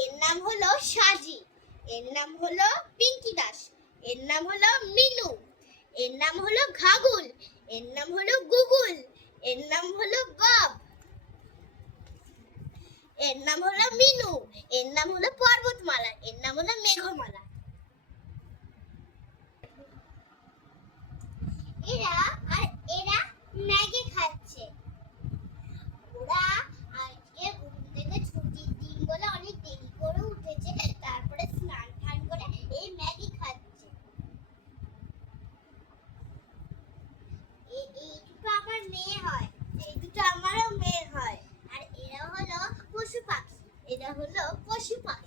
এর নাম হলো সাজি, এর নাম হলো পিঙ্কি দাস, এর নাম হলো মিনু, এর নাম হলো ঘাগুল, এর নাম হলো গুগুল, এর নাম হলো গব, এর নাম হলো মিনু, এর নাম হলো পর্বতমালা, এর নাম হলো মেঘমালা। এরা ম্যাগি খাচ্ছে। ওরা আজকে ঘুম থেকে ছুটির দিন বলে অনেক দেরি করে উঠেছে, তারপরে স্নান টান করে এই ম্যাগি খাচ্ছে। এই দুটো আমার মেয়ে হয়, এই দুটো আমারও মেয়ে হয়। আর এরা হলো পশু পাখি, এরা হলো পশু পাখি।